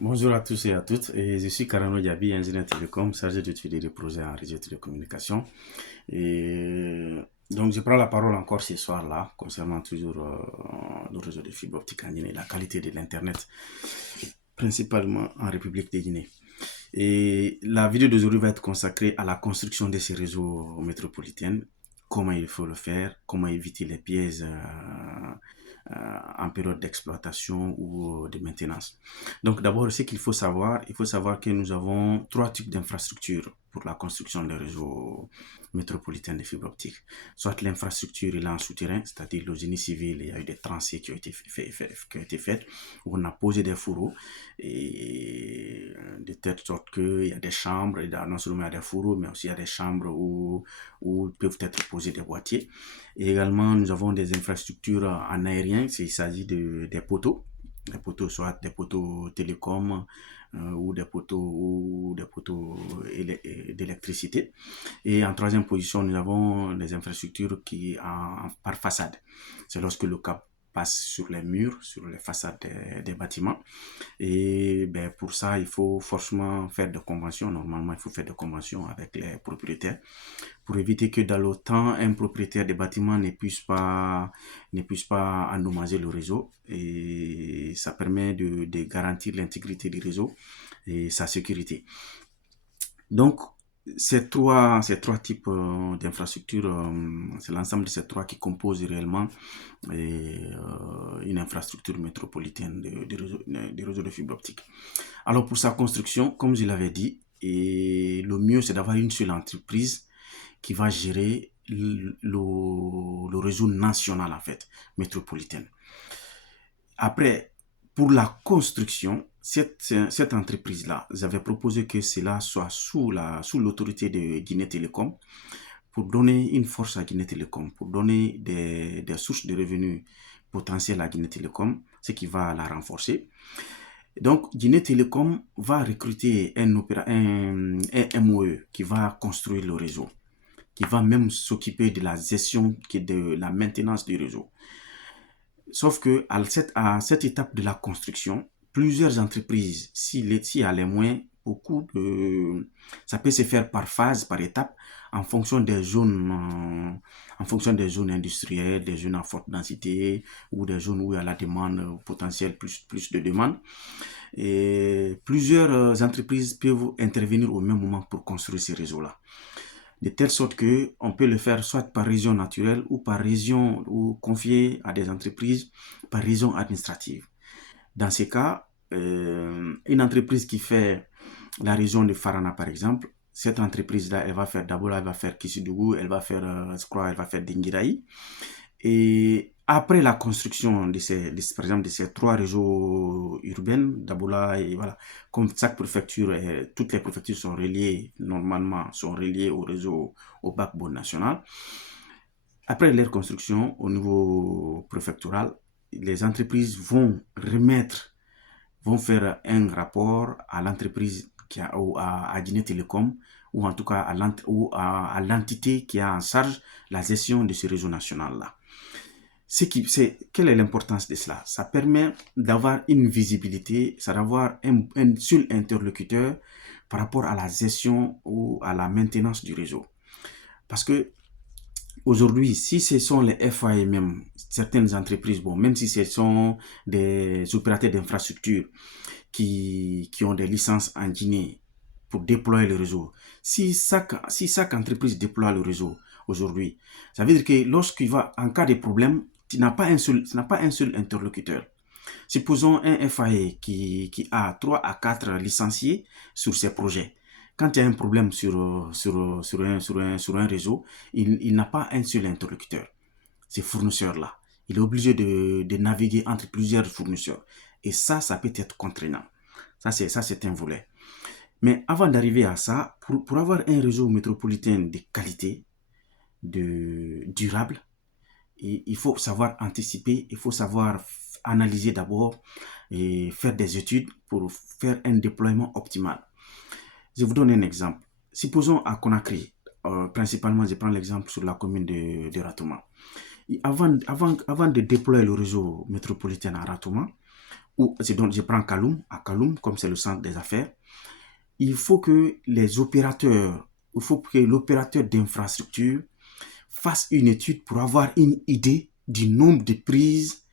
Bonjour à tous et à toutes, et je suis Karano Diaby, ingénieur télécom, chargé d'études des projets en réseau de télécommunication. Et donc, je prends la parole encore ce soir-là, concernant toujours le réseau de fibre optique en Guinée, la qualité de l'Internet, principalement en République de Guinée. Et la vidéo d'aujourd'hui va être consacrée à la construction de ces réseaux métropolitains, comment il faut le faire, comment éviter les pièges en période d'exploitation ou de maintenance. Donc d'abord, ce qu'il faut savoir que nous avons trois types d'infrastructures pour la construction des réseaux métropolitains de fibre optique. Soit l'infrastructure est là en souterrain, c'est-à-dire le génie civil, il y a eu des tranchées qui ont été faites, où on a posé des fourreaux, et de telle sorte qu'il y a des chambres, et non seulement il y a des fourreaux, mais aussi il y a des chambres où peuvent être posés des boîtiers. Et également, nous avons des infrastructures en aérien, il s'agit des poteaux, soit des poteaux télécom ou des poteaux d'électricité. Et en troisième position, nous avons des infrastructures par façade. C'est lorsque le câble passe sur les murs, sur les façades des bâtiments. Et ben, pour ça, il faut forcément faire des conventions. Normalement, il faut faire des conventions avec les propriétaires pour éviter que dans le temps, un propriétaire des bâtiments ne puisse pas endommager le réseau. Et ça permet de garantir l'intégrité du réseau et sa sécurité. Donc, ces trois types d'infrastructures, c'est l'ensemble de ces trois qui composent réellement une infrastructure métropolitaine de réseau de fibre optique. Alors, pour sa construction, comme je l'avais dit, et le mieux, c'est d'avoir une seule entreprise qui va gérer le réseau national, en fait, métropolitain. Après, pour la construction, cette entreprise-là, j'avais proposé que cela soit sous l'autorité de Guinée Télécom pour donner une force à Guinée Télécom, pour donner des sources de revenus potentielles à Guinée Télécom, ce qui va la renforcer. Donc, Guinée Télécom va recruter un MOE qui va construire le réseau, qui va même s'occuper de la gestion, de la maintenance du réseau. Sauf que à cette étape de la construction, plusieurs entreprises, s'il y a les moyens, ça peut se faire par phase, par étape, en fonction des zones industrielles, des zones à forte densité, ou des zones où il y a la demande potentielle, plus de demande. Et plusieurs entreprises peuvent intervenir au même moment pour construire ces réseaux-là, de telle sorte que on peut le faire soit par région naturelle ou par région, ou confier à des entreprises par région administrative. Dans ces cas, une entreprise qui fait la région de Farana par exemple, cette entreprise-là, elle va faire Kisidougou, elle va faire Dinguiraï. Et après la construction par exemple, de ces trois réseaux urbains, Daboula, et voilà, comme chaque préfecture, toutes les préfectures sont reliées, normalement, sont reliées au réseau, au backbone national. Après leur construction, au niveau préfectoral, les entreprises vont faire un rapport à l'entreprise à Guinée Télécom, ou en tout cas à l'entité qui a en charge la gestion de ce réseau national-là. Quelle est l'importance de cela? Ça permet d'avoir une visibilité, ça d'avoir un seul interlocuteur par rapport à la gestion ou à la maintenance du réseau. Parce que aujourd'hui, si ce sont les FAE même, certaines entreprises, bon, même si ce sont des opérateurs d'infrastructure qui ont des licences en Guinée pour déployer le réseau, si chaque entreprise déploie le réseau aujourd'hui, ça veut dire que en cas de problème, tu n'as pas un seul interlocuteur. Supposons un FAE qui a 3 à 4 licenciés sur ses projets. Quand il y a un problème sur un réseau, il n'a pas un seul interlocuteur, ces fournisseurs-là. Il est obligé de naviguer entre plusieurs fournisseurs. Et ça peut être contraignant. Ça, c'est un volet. Mais avant d'arriver à ça, pour avoir un réseau métropolitain de qualité, durable, il faut savoir anticiper, il faut savoir analyser d'abord et faire des études pour faire un déploiement optimal. Je vous donne un exemple. Supposons à Conakry, principalement je prends l'exemple sur la commune de Ratouma. Avant de déployer le réseau métropolitain à Ratouma, ou donc je prends Kaloum, à Kaloum, comme c'est le centre des affaires, il faut que l'opérateur d'infrastructure fasse une étude pour avoir une idée du nombre de prises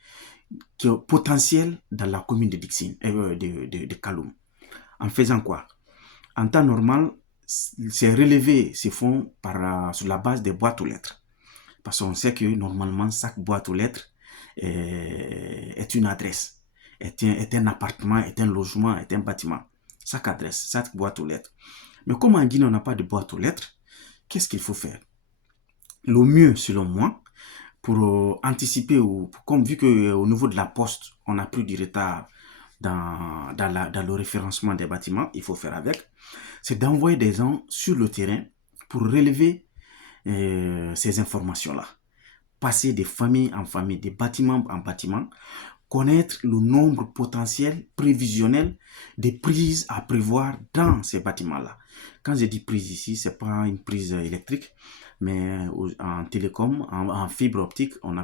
potentielles dans la commune de Dixine, de Kaloum. En faisant quoi? En temps normal, ces relevés se font sur la base des boîtes aux lettres. Parce qu'on sait que normalement, chaque boîte aux lettres est une adresse, est un appartement, est un logement, est un bâtiment. Chaque adresse, chaque boîte aux lettres. Mais comme en Guinée, on n'a pas de boîte aux lettres, qu'est-ce qu'il faut faire? Le mieux, selon moi, pour anticiper, comme vu qu'au niveau de la poste, on a pris du retard dans le référencement des bâtiments, il faut faire avec, c'est d'envoyer des gens sur le terrain pour relever ces informations-là. Passer de famille en famille, de bâtiment en bâtiment, connaître le nombre potentiel, prévisionnel des prises à prévoir dans ces bâtiments-là. Quand je dis prise ici, ce n'est pas une prise électrique, mais en télécom, en fibre optique, on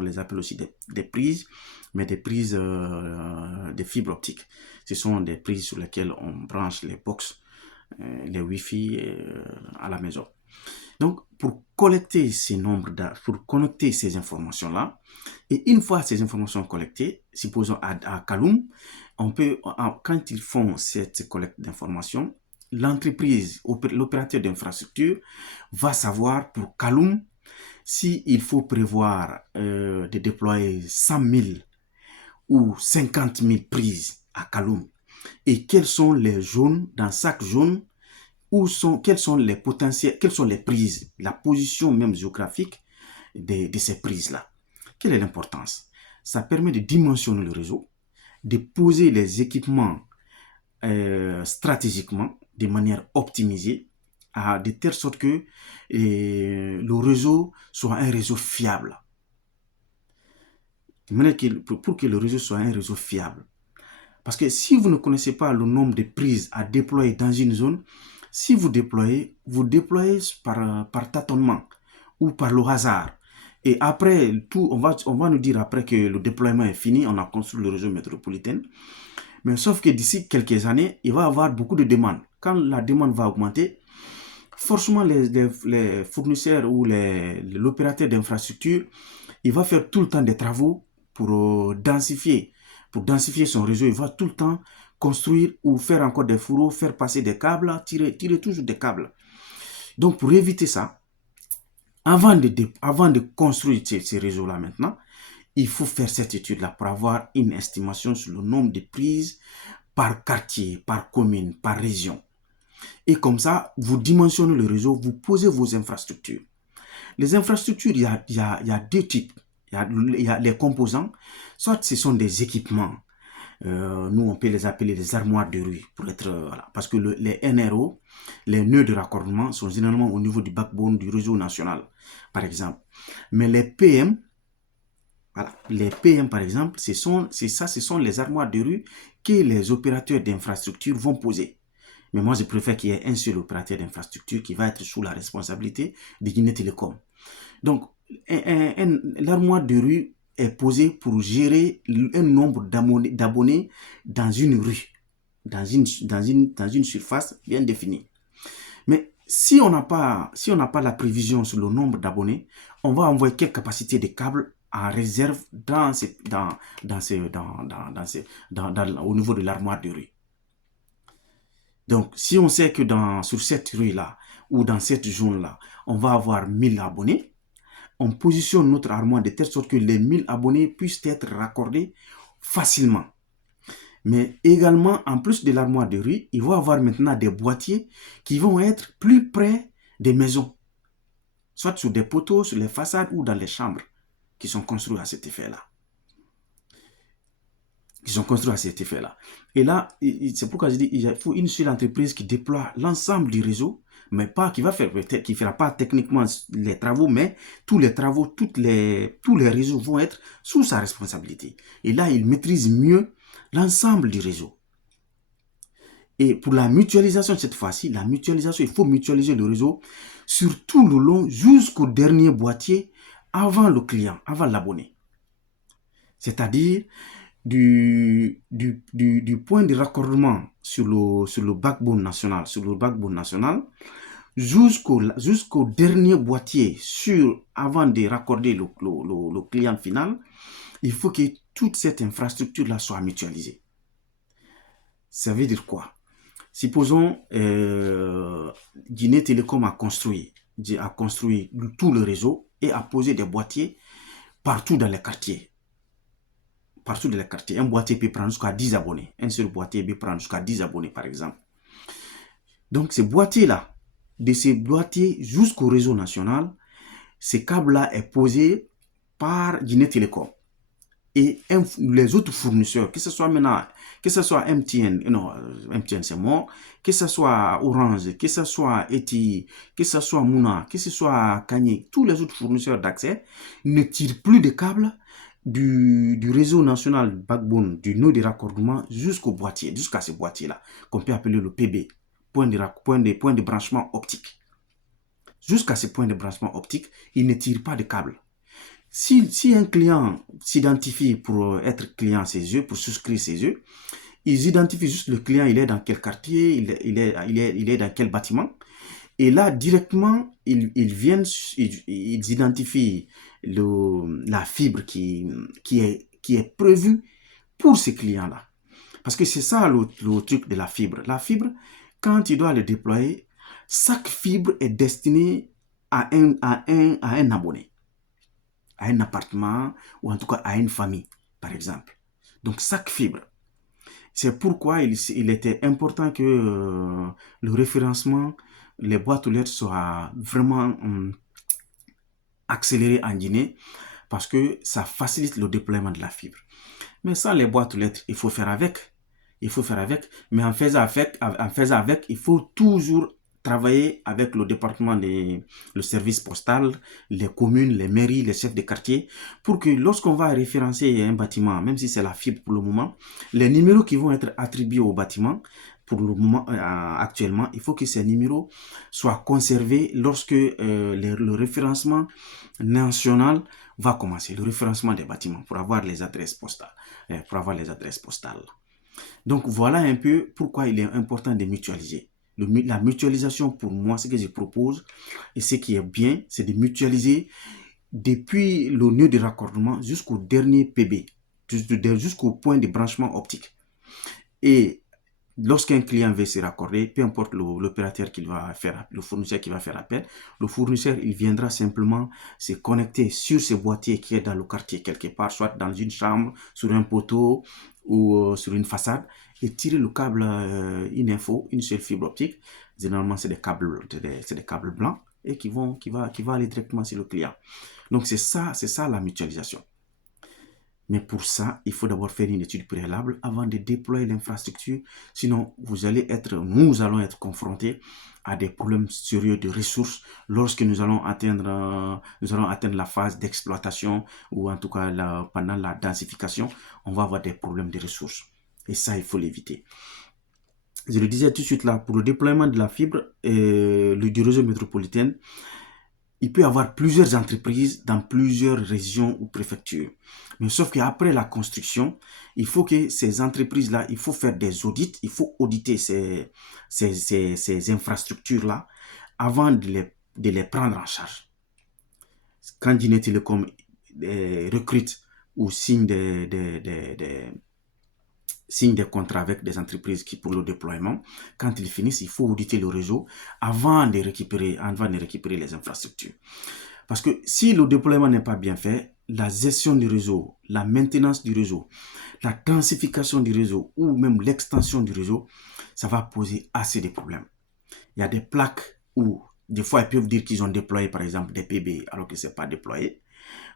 les appelle aussi des prises, mais des prises de fibre optique. Ce sont des prises sur lesquelles on branche les box, les Wi-Fi à la maison. Donc, pour collecter pour connecter ces informations-là, et une fois ces informations collectées, supposons à Kaloum, quand ils font cette collecte d'informations, l'entreprise, l'opérateur d'infrastructure, va savoir pour Kaloum s'il faut prévoir de déployer 100 000 ou 50 000 prises à Kaloum, et quelles sont les zones, dans chaque zone, quelles sont les potentiels, quelles sont les prises, la position même géographique de ces prises-là. Quelle est l'importance? Ça permet de dimensionner le réseau, de poser les équipements stratégiquement, de manière optimisée, de telle sorte que le réseau soit un réseau fiable. Pour que le réseau soit un réseau fiable. Parce que si vous ne connaissez pas le nombre de prises à déployer dans une zone, si vous déployez par tâtonnement ou par le hasard. Et après, on va nous dire après que le déploiement est fini, on a construit le réseau métropolitain. Mais sauf que d'ici quelques années, il va y avoir beaucoup de demandes. Quand la demande va augmenter, forcément les fournisseurs ou l'opérateur d'infrastructure, il va faire tout le temps des travaux pour densifier son réseau. Il va tout le temps construire ou faire encore des fourreaux, faire passer des câbles, tirer toujours des câbles. Donc, pour éviter ça, avant de construire ces réseaux-là maintenant, il faut faire cette étude-là pour avoir une estimation sur le nombre de prises par quartier, par commune, par région. Et comme ça, vous dimensionnez le réseau, vous posez vos infrastructures. Les infrastructures, il y a deux types. Il y a les composants, soit ce sont des équipements. Nous, on peut les appeler les armoires de rue, parce que les NRO, les nœuds de raccordement, sont généralement au niveau du backbone du réseau national, par exemple. Mais les PM, par exemple, ce sont les armoires de rue que les opérateurs d'infrastructure vont poser. Mais moi, je préfère qu'il y ait un seul opérateur d'infrastructure qui va être sous la responsabilité de Guinée Télécom. Donc, l'armoire de rue est posée pour gérer un nombre d'abonnés dans une rue, dans une surface bien définie. Mais si on n'a pas la prévision sur le nombre d'abonnés, on va envoyer quelle capacité de câbles en réserve au niveau de l'armoire de rue. Donc, si on sait que sur cette rue-là ou dans cette zone-là, on va avoir 1000 abonnés, on positionne notre armoire de telle sorte que les 1000 abonnés puissent être raccordés facilement. Mais également, en plus de l'armoire de rue, il va y avoir maintenant des boîtiers qui vont être plus près des maisons, soit sur des poteaux, sur les façades ou dans les chambres qui sont construits à cet effet-là. Et là, c'est pourquoi je dis qu'il faut une seule entreprise qui déploie l'ensemble du réseau, mais pas qui fera pas techniquement les travaux, mais tous les travaux, tous les réseaux vont être sous sa responsabilité. Et là, il maîtrise mieux l'ensemble du réseau. Et pour la mutualisation, cette fois-ci, il faut mutualiser le réseau sur tout le long jusqu'au dernier boîtier avant le client, avant l'abonné. C'est-à-dire, du point de raccordement sur le backbone national, jusqu'au dernier boîtier avant de raccorder le client final, il faut que toute cette infrastructure-là soit mutualisée. Ça veut dire quoi? Supposons Guinée Télécom a construit tout le réseau et a posé des boîtiers partout dans les quartiers. Partout dans les quartiers. Un boîtier peut prendre jusqu'à 10 abonnés. Un seul boîtier peut prendre jusqu'à 10 abonnés, par exemple. Donc, ces boîtiers-là, de ces boîtiers jusqu'au réseau national, ces câbles-là est posé par Guinée Télécom. Et les autres fournisseurs, que ce soit maintenant, que ce soit MTN, non, MTN c'est mort, que ce soit Orange, que ce soit ETI, que ce soit Mouna, que ce soit Kanye, tous les autres fournisseurs d'accès ne tirent plus de câbles du réseau national backbone, du nœud de raccordement jusqu'au boîtier, jusqu'à ce boîtier-là, qu'on peut appeler le PB, point de branchement optique. Jusqu'à ce point de branchement optique, il ne tire pas de câble. Si un client s'identifie pour être client à ses yeux, pour souscrire ses yeux, ils identifient juste le client, il est dans quel quartier, il est dans quel bâtiment. Et là, directement, ils identifient la fibre qui est prévue pour ces clients-là. Parce que c'est ça le truc de la fibre. La fibre, quand tu dois le déployer, chaque fibre est destinée à un abonné, à un appartement ou en tout cas à une famille, par exemple. Donc, chaque fibre. C'est pourquoi il était important que le référencement, les boîtes aux lettres soient vraiment accélérées en Guinée parce que ça facilite le déploiement de la fibre. Mais sans les boîtes aux lettres, il faut faire avec. Mais en faisant avec, il faut toujours travailler avec le département le service postal, les communes, les mairies, les chefs de quartier, pour que lorsqu'on va référencer un bâtiment, même si c'est la fibre pour le moment, les numéros qui vont être attribués au bâtiment, pour le moment, actuellement, il faut que ces numéros soient conservés lorsque le référencement national va commencer, le référencement des bâtiments, pour avoir les adresses postales. Donc voilà un peu pourquoi il est important de mutualiser. La mutualisation, pour moi, ce que je propose et ce qui est bien, c'est de mutualiser depuis le nœud de raccordement jusqu'au dernier PB, jusqu'au point de branchement optique. Et lorsqu'un client veut se raccorder, peu importe l'opérateur qu'il va faire, le fournisseur qui va faire appel, le fournisseur, il viendra simplement se connecter sur ce boîtier qui est dans le quartier quelque part, soit dans une chambre, sur un poteau ou sur une façade, et tirer le câble, une seule fibre optique. Généralement, c'est des câbles blancs et qui va aller directement sur le client. Donc, c'est ça la mutualisation. Mais pour ça, il faut d'abord faire une étude préalable avant de déployer l'infrastructure. Sinon, nous allons être confrontés à des problèmes sérieux de ressources lorsque nous allons atteindre la phase d'exploitation ou en tout cas pendant la densification, on va avoir des problèmes de ressources. Et ça, il faut l'éviter. Je le disais tout de suite là, pour le déploiement de la fibre du réseau métropolitain, il peut y avoir plusieurs entreprises dans plusieurs régions ou préfectures. Mais sauf qu'après la construction, il faut que ces entreprises-là, il faut faire des audits, il faut auditer ces infrastructures-là avant de les prendre en charge. Quand Guinée Télécom recrute ou signe des contrats avec des entreprises pour le déploiement, quand ils finissent, il faut auditer le réseau avant de récupérer les infrastructures. Parce que si le déploiement n'est pas bien fait, la gestion du réseau, la maintenance du réseau, la densification du réseau ou même l'extension du réseau, ça va poser assez de problèmes. Il y a des plaques où des fois ils peuvent dire qu'ils ont déployé par exemple des PB alors que ce n'est pas déployé,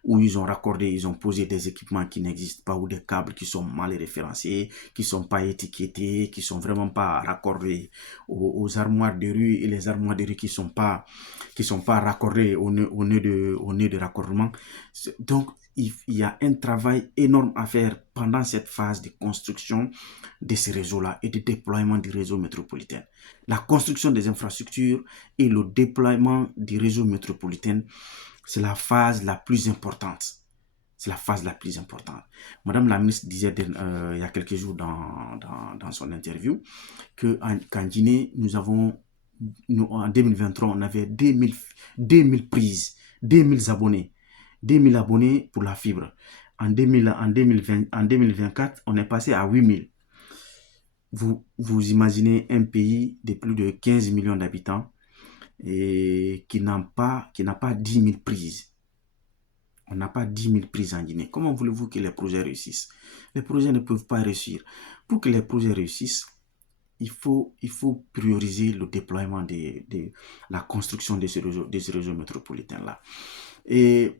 où ils ont posé des équipements qui n'existent pas ou des câbles qui sont mal référencés, qui ne sont pas étiquetés, qui ne sont vraiment pas raccordés aux armoires de rue et les armoires de rue qui sont pas raccordées au nœud de raccordement. Donc, il y a un travail énorme à faire pendant cette phase de construction de ces réseaux-là et de déploiement du réseau métropolitain. La construction des infrastructures et le déploiement du réseau métropolitain, c'est la phase la plus importante. C'est la phase la plus importante. Madame la ministre disait il y a quelques jours dans son interview qu'en Guinée, en 2023, on avait 2000 prises, 2000 abonnés. 2000 abonnés pour la fibre. En 2024, on est passé à 8000. Vous imaginez un pays de plus de 15 millions d'habitants et qui n'a pas 10 000 prises. On n'a pas 10 000 prises en Guinée. Comment voulez-vous que les projets réussissent? Les projets ne peuvent pas réussir. Pour que les projets réussissent, il faut prioriser le déploiement la construction de ces réseaux métropolitains-là. Et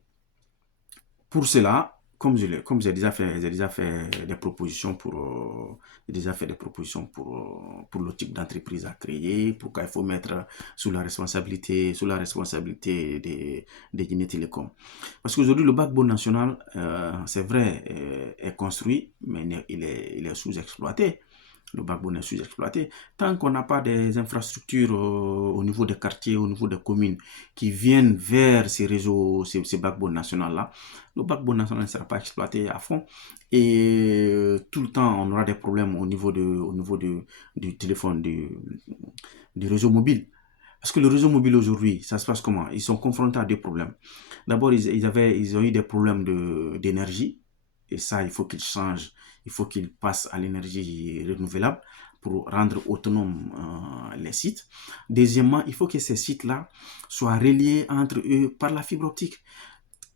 pour cela, comme j'ai déjà fait des propositions pour le type d'entreprise à créer, pourquoi il faut mettre sous la responsabilité des Guinée Télécom. Parce qu'aujourd'hui, le backbone national, c'est vrai, est construit, mais il est sous-exploité. Le backbone est sous-exploité. Tant qu'on n'a pas des infrastructures au niveau des quartiers, au niveau des communes, qui viennent vers ces réseaux, ces backbones nationaux-là, le backbone national ne sera pas exploité à fond. Et tout le temps, on aura des problèmes au niveau du téléphone, du réseau mobile. Parce que le réseau mobile aujourd'hui, ça se passe comment? Ils sont confrontés à des problèmes. D'abord, ils ont eu des problèmes d'énergie. Et ça, il faut qu'ils changent. Il faut qu'ils passent à l'énergie renouvelable pour rendre autonomes les sites. Deuxièmement, il faut que ces sites-là soient reliés entre eux par la fibre optique.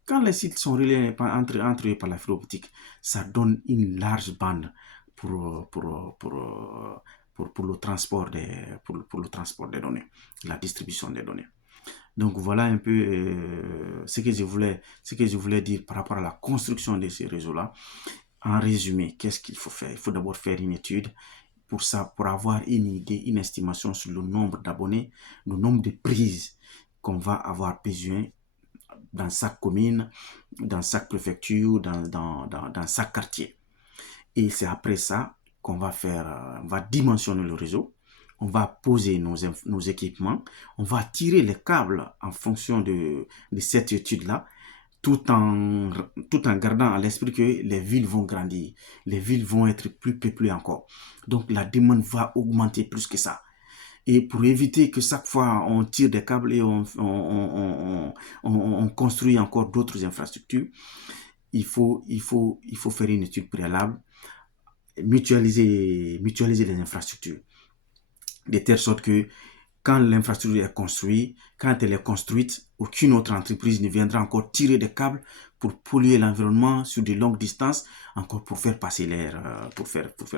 Quand les sites sont reliés entre eux par la fibre optique, ça donne une large bande pour le transport pour le transport des données, la distribution des données. Donc voilà un peu ce que je voulais dire par rapport à la construction de ces réseaux-là. En résumé, qu'est-ce qu'il faut faire? Il faut d'abord faire une étude pour avoir une idée, une estimation sur le nombre d'abonnés, le nombre de prises qu'on va avoir besoin dans chaque commune, dans chaque préfecture, dans chaque quartier. Et c'est après ça qu'on va on va dimensionner le réseau, on va poser nos équipements, on va tirer les câbles en fonction de cette étude-là, tout en gardant à l'esprit que les villes vont grandir, les villes vont être plus peuplées encore. Donc la demande va augmenter plus que ça. Et pour éviter que chaque fois on tire des câbles et on construit encore d'autres infrastructures, il faut faire une étude préalable, mutualiser les infrastructures, de telle sorte que quand l'infrastructure est construite, quand elle est construite, aucune autre entreprise ne viendra encore tirer des câbles pour polluer l'environnement sur de longues distances, encore pour faire passer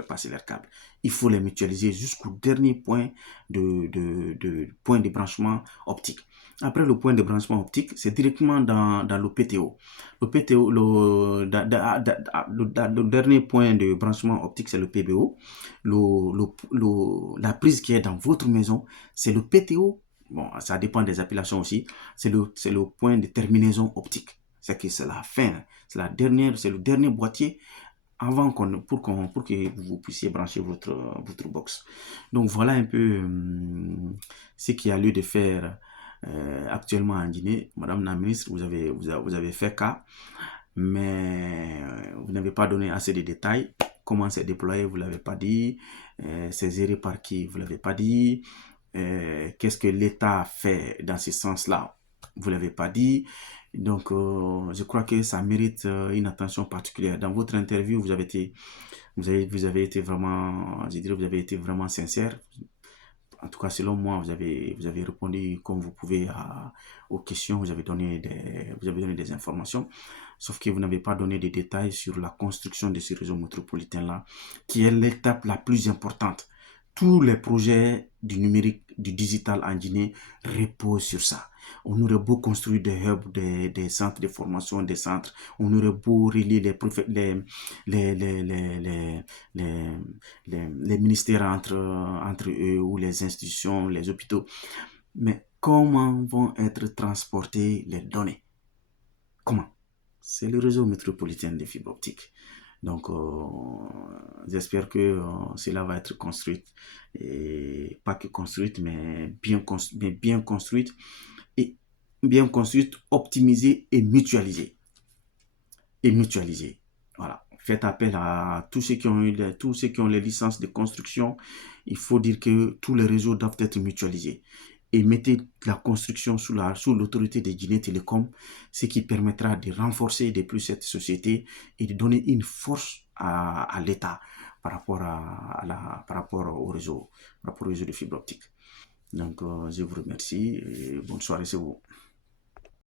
passer leurs câbles. Il faut les mutualiser jusqu'au dernier point point de branchement optique. Après le point de branchement optique, c'est directement dans le PTO. Le PTO, le dernier point de branchement optique, c'est le PBO. La prise qui est dans votre maison, c'est le PTO. Bon, ça dépend des appellations aussi. C'est le point de terminaison optique. C'est la fin. C'est le dernier boîtier avant pour que vous puissiez brancher votre box. Donc voilà un peu ce qu'il y a lieu de faire actuellement en Guinée. Madame la ministre, vous avez fait cas, mais vous n'avez pas donné assez de détails. Comment c'est déployé, vous ne l'avez pas dit. C'est géré par qui, vous ne l'avez pas dit. Qu'est-ce que l'État fait dans ce sens-là, vous ne l'avez pas dit. Donc, je crois que ça mérite une attention particulière. Dans votre interview, vous avez été vraiment, je dirais, vous avez été vraiment sincère. En tout cas, selon moi, vous avez répondu comme vous pouvez aux questions, vous avez donné des informations, sauf que vous n'avez pas donné de détails sur la construction de ce réseau métropolitain-là, qui est l'étape la plus importante. Tous les projets du numérique, du digital en Guinée reposent sur ça. On aurait beau construire des hubs, des centres de formation, des centres, on aurait beau relier les ministères entre eux ou les institutions, les hôpitaux. Mais comment vont être transportées les données? Comment? C'est le réseau métropolitain de fibre optique. Donc, j'espère que cela va être construit. Et pas que construite, mais bien construite. Et bien construite, optimisée et mutualisée. et mutualiser. Voilà. Faites appel à tous ceux qui ont tous ceux qui ont les licences de construction. Il faut dire que tous les réseaux doivent être mutualisés. Et mettez la construction sous l'autorité de Guinée Télécom, ce qui permettra de renforcer de plus cette société et de donner une force à l'État par rapport par rapport au réseau de fibre optique. Donc, je vous remercie et bonne soirée, c'est vous.